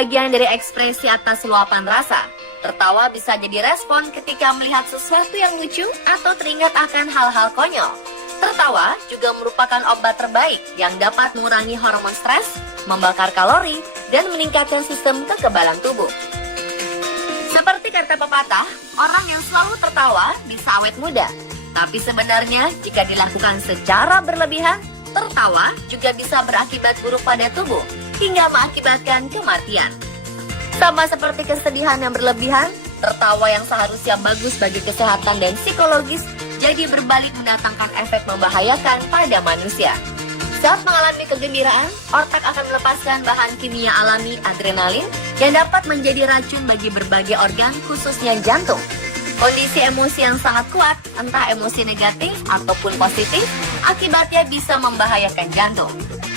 bagian dari ekspresi atas luapan rasa. Tertawa bisa jadi respon ketika melihat sesuatu yang lucu atau teringat akan hal-hal konyol. Tertawa juga merupakan obat terbaik yang dapat mengurangi hormon stres, membakar kalori, dan meningkatkan sistem kekebalan tubuh. Seperti kata pepatah, orang yang selalu tertawa bisa awet muda. Tapi sebenarnya jika dilakukan secara berlebihan, tertawa juga bisa berakibat buruk pada tubuh hingga mengakibatkan kematian. Sama seperti kesedihan yang berlebihan, tertawa yang seharusnya bagus bagi kesehatan dan psikologis jadi berbalik mendatangkan efek membahayakan pada manusia. Saat mengalami kegembiraan, otak akan melepaskan bahan kimia alami adrenalin yang dapat menjadi racun bagi berbagai organ khususnya jantung. Kondisi emosi yang sangat kuat, entah emosi negatif ataupun positif, akibatnya bisa membahayakan jantung.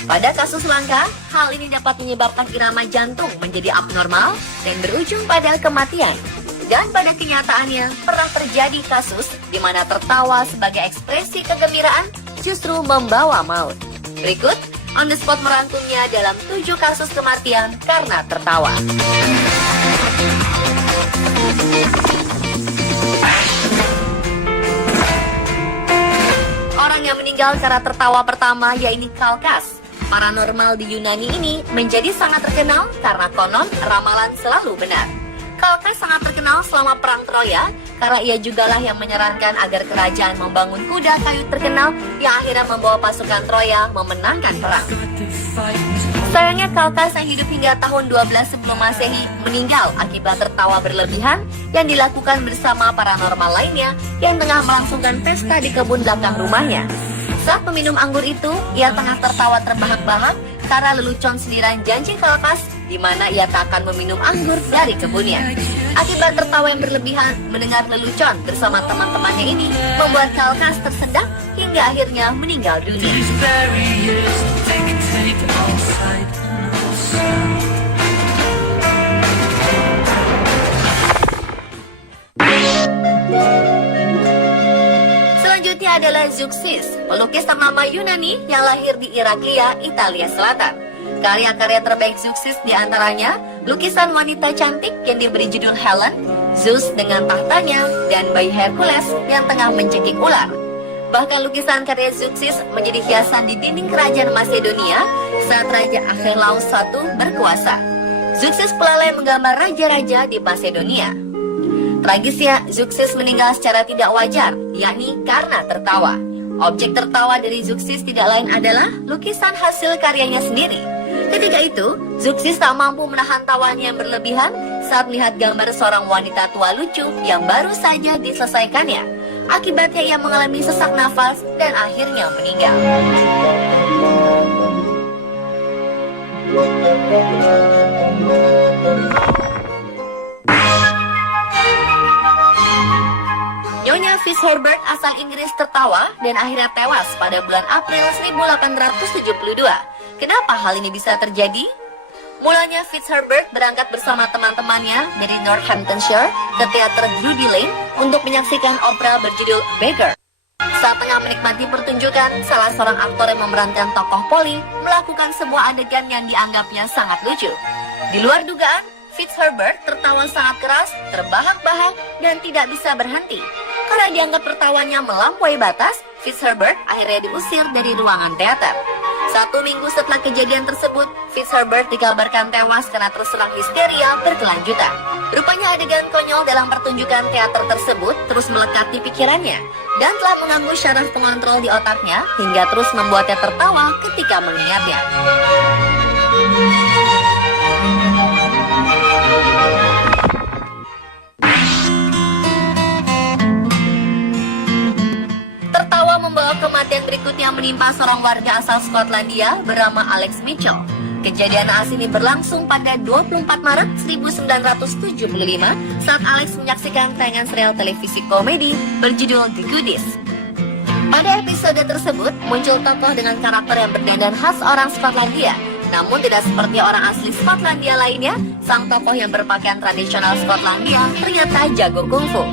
Pada kasus langka, hal ini dapat menyebabkan irama jantung menjadi abnormal dan berujung pada kematian. Dan pada kenyataannya, pernah terjadi kasus di mana tertawa sebagai ekspresi kegembiraan justru membawa maut. Berikut, On The Spot merangkumnya dalam 7 kasus kematian karena tertawa. Orang yang meninggal karena tertawa pertama yaitu Kalkas. Paranormal di Yunani ini menjadi sangat terkenal karena konon ramalan selalu benar. Kalkas sangat terkenal selama Perang Troya karena ia jugalah yang menyarankan agar kerajaan membangun kuda kayu terkenal yang akhirnya membawa pasukan Troya memenangkan perang. Sayangnya Kalkas yang hidup hingga tahun 12 sebelum Masehi meninggal akibat tertawa berlebihan yang dilakukan bersama paranormal lainnya yang tengah melangsungkan pesta di kebun belakang rumahnya. Saat meminum anggur itu, ia tengah tertawa terbahak-bahak karena lelucon sindiran janji Kalkas di mana ia tak akan meminum anggur dari kebunnya. Akibat tertawa yang berlebihan mendengar lelucon bersama teman-temannya ini membuat Kalkas tersedak hingga akhirnya meninggal dunia. Selanjutnya adalah Zeuxis, pelukis ternama Yunani yang lahir di Iraklia, Italia Selatan. Karya-karya terbaik Zeuxis diantaranya lukisan wanita cantik yang diberi judul Helen, Zeus dengan tahtanya, dan bayi Hercules yang tengah mencekik ular. Bahkan lukisan karya Zeuxis menjadi hiasan di dinding kerajaan Macedonia saat Raja Archelaus I berkuasa. Zeuxis pelalai menggambar raja-raja di Macedonia. Tragisnya, Zeuxis meninggal secara tidak wajar, yakni karena tertawa. Objek tertawa dari Zeuxis tidak lain adalah lukisan hasil karyanya sendiri. Ketika itu, Zeuxis tak mampu menahan tawanya yang berlebihan saat melihat gambar seorang wanita tua lucu yang baru saja diselesaikannya. Akibatnya ia mengalami sesak nafas dan akhirnya meninggal. Nyonya Fitzherbert asal Inggris tertawa dan akhirnya tewas pada bulan April 1872. Kenapa hal ini bisa terjadi? Mulanya Fitzherbert berangkat bersama teman-temannya dari Northamptonshire ke teater Drury Lane untuk menyaksikan opera berjudul Beggar. Saat tengah menikmati pertunjukan, salah seorang aktor yang memerankan tokoh Polly melakukan sebuah adegan yang dianggapnya sangat lucu. Di luar dugaan, Fitzherbert tertawa sangat keras, terbahak-bahak, dan tidak bisa berhenti. Karena dianggap tertawanya melampaui batas, Fitzherbert akhirnya diusir dari ruangan teater. 1 minggu setelah kejadian tersebut, Fitzherbert dikabarkan tewas karena terserang histeria berkelanjutan. Rupanya adegan konyol dalam pertunjukan teater tersebut terus melekat di pikirannya dan telah mengganggu syaraf pengontrol di otaknya hingga terus membuatnya tertawa ketika mengingatnya. Kematian berikutnya menimpa seorang warga asal Skotlandia bernama Alex Mitchell. Kejadian naas ini berlangsung pada 24 Maret 1975 saat Alex menyaksikan tayangan serial televisi komedi berjudul The Goodies. Pada episode tersebut muncul tokoh dengan karakter yang berdandan khas orang Skotlandia. Namun tidak seperti orang asli Skotlandia lainnya, sang tokoh yang berpakaian tradisional Skotlandia ternyata jago kungfu.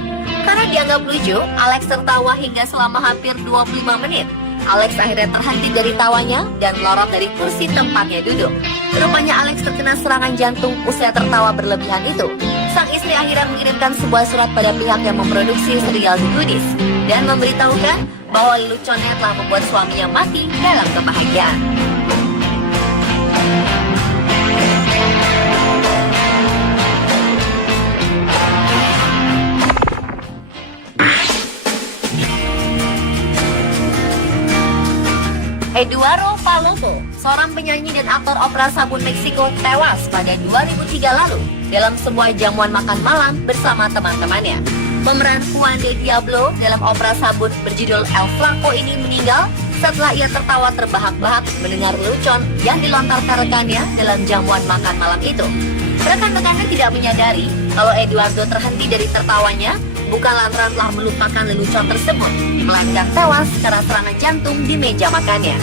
Karena dianggap lucu, Alex tertawa hingga selama hampir 25 menit. Alex akhirnya terhenti dari tawanya dan melorot dari kursi tempatnya duduk. Rupanya Alex terkena serangan jantung usai tertawa berlebihan itu. Sang istri akhirnya mengirimkan sebuah surat pada pihak yang memproduksi serial The Goodies dan memberitahukan bahwa leluconnya telah membuat suaminya mati dalam kebahagiaan. Eduardo Palomo, seorang penyanyi dan aktor opera sabun Meksiko, tewas pada 2003 lalu dalam sebuah jamuan makan malam bersama teman-temannya. Pemeran Juan de Diablo dalam opera sabun berjudul El Flaco ini meninggal setelah ia tertawa terbahak-bahak mendengar lelucon yang dilontarkan rekannya dalam jamuan makan malam itu. Rekan-rekannya tidak menyadari kalau Eduardo terhenti dari tertawanya bukan lantaran telah melupakan lelucon tersebut, melainkan tewas karena serangan jantung di meja makannya.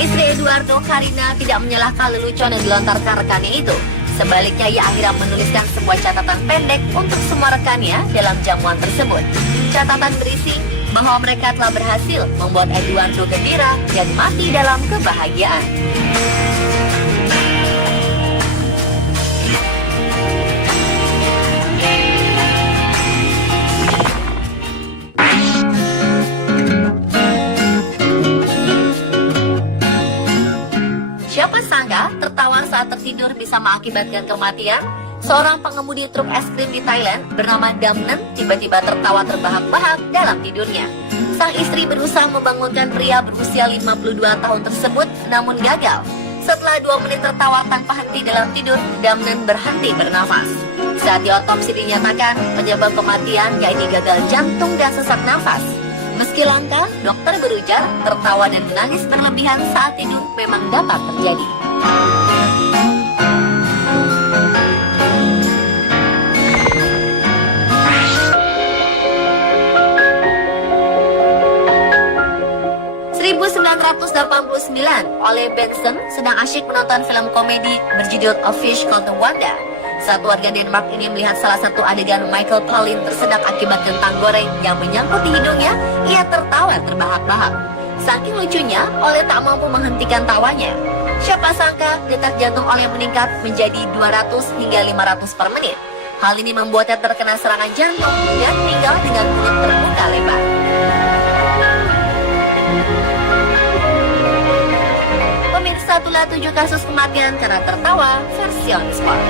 Istri Eduardo, Karina, tidak menyalahkan lelucon yang dilontarkan rekannya itu. Sebaliknya, ia akhirnya menuliskan sebuah catatan pendek untuk semua rekannya dalam jamuan tersebut. Catatan berisi bahwa mereka telah berhasil membuat Eduardo gembira dan mati dalam kebahagiaan. Siapa sangka tertawa saat tertidur bisa mengakibatkan kematian? Seorang pengemudi truk es krim di Thailand bernama Damnen tiba-tiba tertawa terbahak-bahak dalam tidurnya. Sang istri berusaha membangunkan pria berusia 52 tahun tersebut, namun gagal. Setelah 2 menit tertawa tanpa henti dalam tidur, Damnen berhenti bernafas. Saat diotopsi dinyatakan penyebab kematian yaitu gagal jantung dan sesak nafas. Meski langka, dokter berujar tertawa dan menangis berlebihan saat tidur memang dapat terjadi. Oleh Benson sedang asyik menonton film komedi berjudul A Fish Called Wanda. Saat warga Denmark ini melihat salah satu adegan Michael Palin tersedak akibat kentang goreng yang menyangkut di hidungnya, ia tertawa terbahak-bahak. Saking lucunya, Oleh tak mampu menghentikan tawanya. Siapa sangka detak jantung Oleh meningkat menjadi 200 hingga 500 per menit. Hal ini membuatnya terkena serangan jantung dan meninggal dengan mulut terbuka lebar. Pemirsa, itulah 7 kasus kematian karena tertawa versi On Spot.